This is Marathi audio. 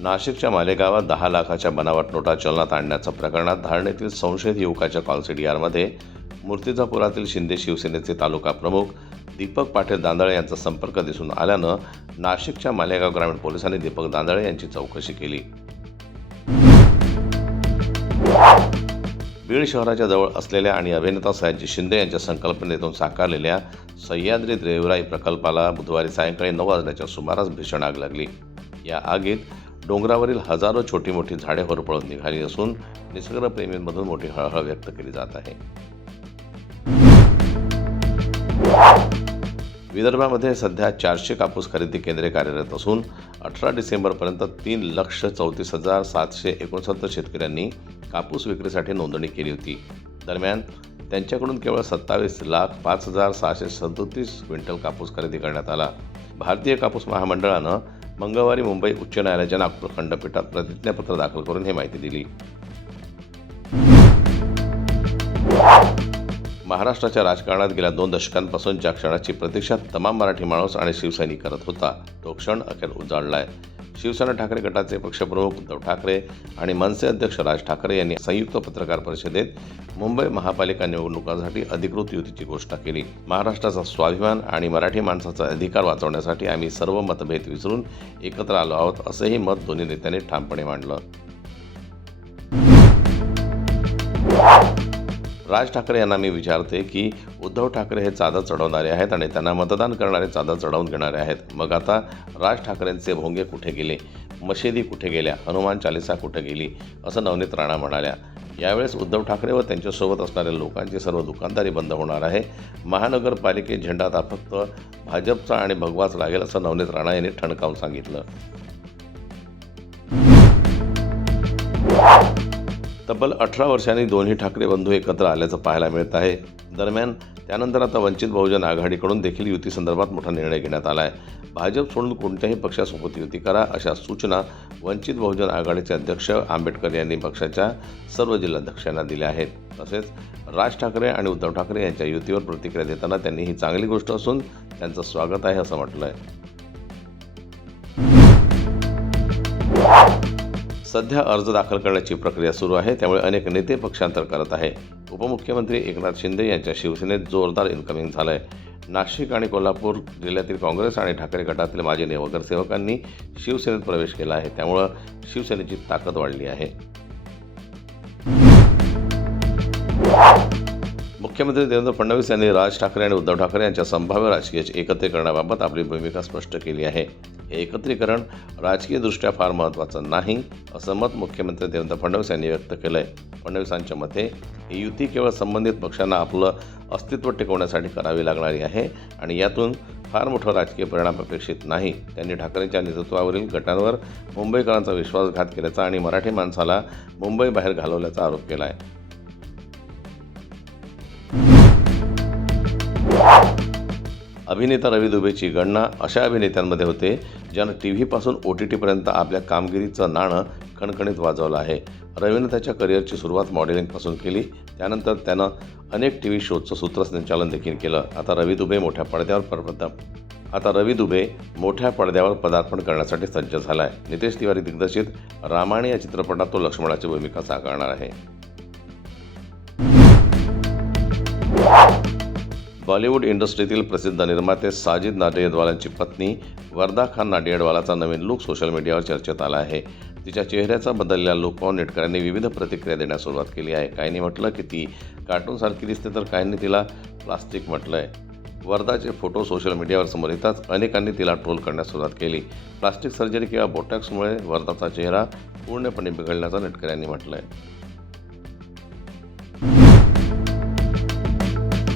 नाशिकच्या मालेगावात 10 लाखाच्या बनावट नोटा चलनात आणण्याच्या प्रकरणात धारणेतील संशयित युवकाच्या कॉलसीडीआरमध्ये मूर्तिजापुरातील शिंदे शिवसेनेचे तालुका प्रमुख दीपक पाटील दांदळे यांचा संपर्क दिसून आल्यानं नाशिकच्या मालेगाव ग्रामीण पोलिसांनी दीपक दांदळे यांची चौकशी केली। बीड शहराच्या जवळ असलेल्या आणि अभिनेता सयाजी शिंदे यांच्या संकल्पनेतून साकारलेल्या सह्याद्री देवराई प्रकल्पाला बुधवारी सायंकाळी 9 वाजण्याच्या सुमारास भीषण आग लागली। या आगीत डोंगरावरील हजारो छोटी मोठी झाडे होरपळून निघाली असून निसर्गप्रेमींमधून मोठी हळहळ व्यक्त केली जात आहे। विदर्भामध्ये सध्या 400 कापूस खरेदी केंद्रे कार्यरत असून 18 डिसेंबरपर्यंत 3,34,769 शेतकऱ्यांनी कापूस विक्रीसाठी नोंदणी केली होती। दरम्यान त्यांच्याकडून केवळ 27,05,637 क्विंटल कापूस खरेदी करण्यात आला। भारतीय कापूस महामंडळानं मंगळवारी मुंबई उच्च न्यायालयाच्या नागपूर खंडपीठात प्रतिज्ञापत्र दाखल करून ही माहिती दिली। महाराष्ट्राच्या राजकारणात गेल्या 2 दशकांपासून ज्या क्षणाची प्रतीक्षा तमाम मराठी माणूस आणि शिवसैनिक करत होता तो क्षण अखेर उजाडलाय। शिवसेना ठाकरे गटाचे पक्षप्रमुख उद्धव ठाकरे आणि मनसे अध्यक्ष राज ठाकरे यांनी संयुक्त पत्रकार परिषदेत मुंबई महापालिका निवडणुकांसाठी अधिकृत युतीची घोषणा केली। महाराष्ट्राचा स्वाभिमान आणि मराठी माणसाचा अधिकार वाचवण्यासाठी आम्ही सर्व मतभेद विसरून एकत्र आलो आहोत, असंही मत दोन्ही नेत्यांनी ठामपणे मांडलं। राज ठाकरे यांना मी विचारते की उद्धव ठाकरे हे चादर चढवणारे आहेत आणि त्यांना मतदान करणारे चादर चढवून घेणारे आहेत, मग आता राज ठाकरेंचे भोंगे कुठे गेले, मशिदी कुठे गेल्या, हनुमान चालिसा कुठे गेली, असं नवनीत राणा म्हणाल्या। यावेळेस उद्धव ठाकरे व त्यांच्यासोबत असणाऱ्या लोकांची सर्व दुकानदारी बंद होणार आहे। महानगरपालिकेत झेंडा आता फक्त भाजपचा आणि भगवाच लागेल, असं नवनीत राणा यांनी ठणकावून सांगितलं। तब्बल 18 वर्षांनी दोन्ही ठाकरे बंधू एकत्र आल्याचं पाहायला मिळत आहे। दरम्यान त्यानंतर आता वंचित बहुजन आघाडीकडून देखील युती संदर्भात मोठा निर्णय घेण्यात आला आहे। भाजप सोडून कोणत्याही पक्षासोबत युती करा, अशा सूचना वंचित बहुजन आघाडीचे अध्यक्ष आंबेडकर यांनी पक्षाच्या सर्व जिल्हाध्यक्षांना दिल्या आहेत। तसेच राज ठाकरे आणि उद्धव ठाकरे यांच्या युतीवर प्रतिक्रिया देताना त्यांनी ही चांगली गोष्ट असून त्यांचं स्वागत आहे असं म्हटलं आहे। सध्या अर्ज दाखल करण्याची प्रक्रिया सुरू आहे, त्यामुळे अनेक नेते पक्षांतर करत आहे। उपमुख्यमंत्री एकनाथ शिंदे यांच्या शिवसेनेत जोरदार इन्कमिंग झालंय। नाशिक आणि कोल्हापूर जिल्ह्यातील काँग्रेस आणि ठाकरे गटातील माजी नगरसेवकांनी शिवसेनेत प्रवेश केला आहे, त्यामुळे शिवसेनेची ताकद वाढली आहे। मुख्यमंत्री देवेंद्र फडणवीस यांनी राज ठाकरे आणि उद्धव ठाकरे यांच्या संभाव्य राजकीय एकत्रीकरणाबाबत आपली भूमिका स्पष्ट केली आहे। हे एकत्रीकरण राजकीयदृष्ट्या फार महत्त्वाचं नाही, असं मत मुख्यमंत्री देवेंद्र फडणवीस यांनी व्यक्त केलं आहे। फडणवीसांच्या मते ही युती केवळ संबंधित पक्षांना आपलं अस्तित्व टिकवण्यासाठी करावी लागणारी आहे आणि यातून फार मोठा राजकीय परिणाम अपेक्षित नाही। त्यांनी ठाकरेंच्या नेतृत्वावरील गटांवर मुंबईकरांचा विश्वासघात केल्याचा आणि मराठी माणसाला मुंबईबाहेर घालवल्याचा आरोप केला आहे। अभिनेता रवी दुबेची गणना अशा अभिनेत्यांमध्ये होते ज्यानं टीव्हीपासून OTTपर्यंत आपल्या कामगिरीचं नाणं खणखणीत वाजवलं आहे। रवीनं त्याच्या करिअरची सुरुवात मॉडेलिंगपासून केली, त्यानंतर त्यानं अनेक टीव्ही शोजचं सूत्रसंचालन देखील केलं। आता रवी दुबे मोठ्या पडद्यावर पदार्पण करण्यासाठी सज्ज झाला आहे। नितेश तिवारी दिग्दर्शित रामायण या चित्रपटात तो लक्ष्मणाची भूमिका साकारणार आहे। बॉलिवूड इंडस्ट्रीतील प्रसिद्ध निर्माते साजिद नाडियाडवालांची पत्नी वरदा खान नाडियाडवालाचा नवीन लूक सोशल मीडियावर चर्चेत आला आहे। तिच्या चेहऱ्याचा बदललेला लूक पाहून नेटकऱ्यांनी विविध प्रतिक्रिया देण्यास सुरुवात केली आहे। काहींनी म्हटलं की ती कार्टूनसारखी दिसते, तर काहींनी तिला प्लास्टिक म्हटलं आहे। वरदाचे फोटो सोशल मीडियावर समोर येताच अनेकांनी तिला ट्रोल करण्यास सुरुवात केली। प्लास्टिक सर्जरी किंवा बोटॅक्समुळे वरदाचा चेहरा पूर्णपणे बिघडल्याचं नेटकऱ्यांनी म्हटलं आहे।